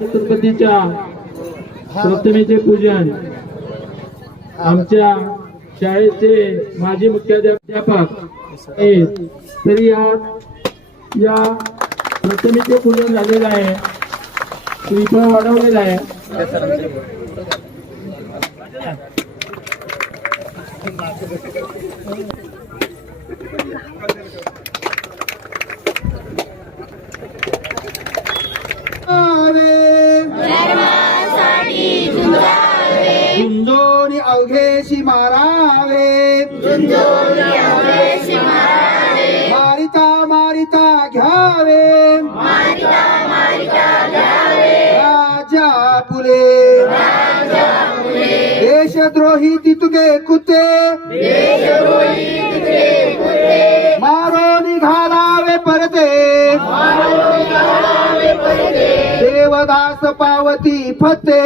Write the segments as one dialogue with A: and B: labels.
A: छत्रपतीच्या सप्तमीचे पूजन आमच्या शाळेचे माजी मुख्याध्यापक तरी आज या सप्तमीचे पूजन झालेलं आहे. श्रीफळ वाढवलेलं आहे.
B: मारिता मारिता घ्यावे. राजा फुले. देशद्रोही तितुके कुते मारो निघालावे परते. देवदास पावती फते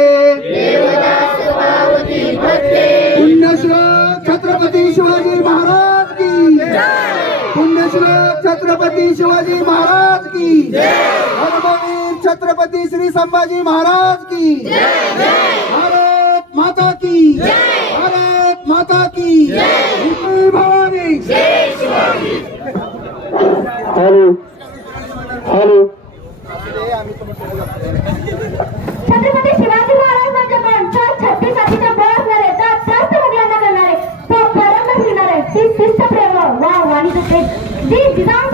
B: छत्रपती शिवाजी महाराज की धर्मवीर छत्रपती श्री संभाजी महाराज की भारत माता की भारत माता की जय. भवानी.
A: हॅलो. हॅलो.
C: छत्रपती शिवाजी महाराज म्हणजे कोण? तर छत्तीस जातीचा बळ असणारे तर जास्त मुलांना करणारे. तो परम फिरणारे ती शिस्त प्रेम वा वाणीचं प्रेम जी जिजाऊचा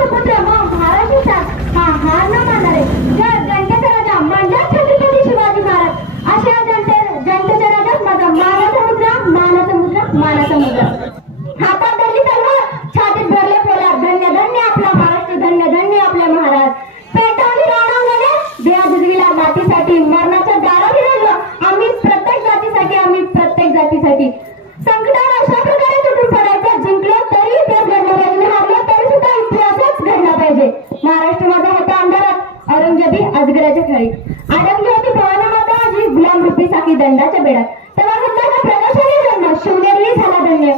C: मातीसाठी मरणाच्या दारा फिरवलो आम्ही प्रत्येक जातीसाठी आम्ही प्रत्येक जातीसाठी. संकटावर अशा प्रकारे तुटून पडायचं जिंकलो तरी इतिहास घडला पाहिजे. आणि हारलो तरी सुद्धा इतिहासच घडला पाहिजे. महाराष्ट्र माझा होता अंधारात. औरंगजेबी अजगराच्या खेळी अडकली होती भवाना माता आजी गुलाम रुपी साखी दंडाच्या बेडात तेव्हा सुद्धा प्रदर्शनी जन्म शिवनेरली झाला धन्य.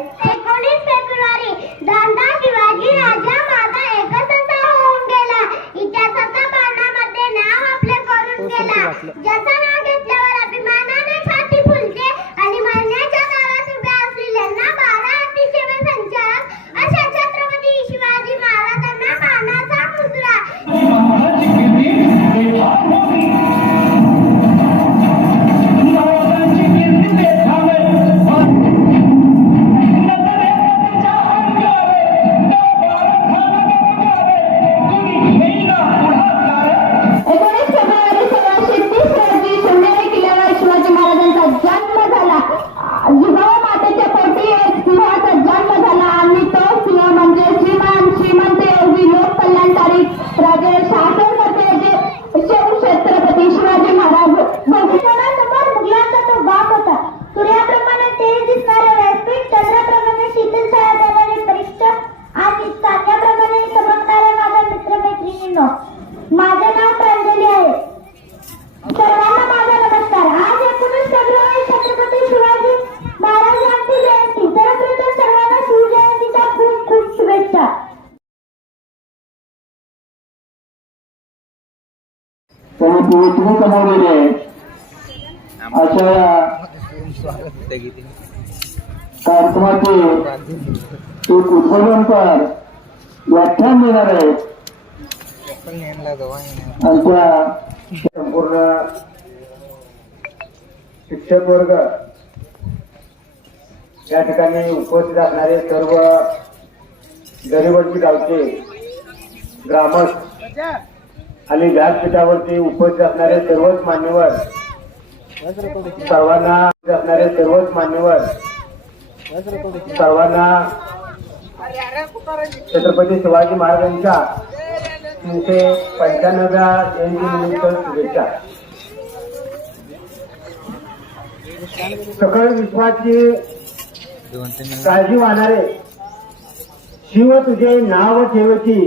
A: त्यांनी पीएचडी कमावलेली आहे अशा कार्यक्रमाचे एक उद्बोधनपर व्याख्यान देणार आहेत आमच्या
B: संपूर्ण शिक्षक वर्ग या ठिकाणी उपस्थित असणारे सर्व गरीबडची गावचे ग्रामस्थ आणि व्यासपीठावरती उपस्थित असणारे सर्वच मान्यवर. सर्वांना असणारे सर्वच मान्यवर. सर्वांना छत्रपती शिवाजी महाराजांच्या तीनशे पंच्याण्णव्या जयंतीनिमित्त शुभेच्छा. सकळ विश्वाची काळजी वाहणारे शिव तुझे नाव ठेवती.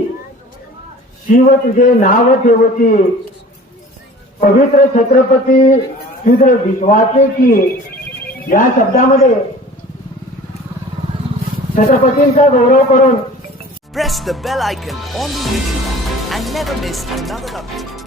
B: शिव तुझे नाव ठेवते. पवित्र छत्रपती तुझं विश्वाचे की? या शब्दामध्ये छत्रपतींचा गौरव करून
D: press the bell icon on the YouTube and never miss another update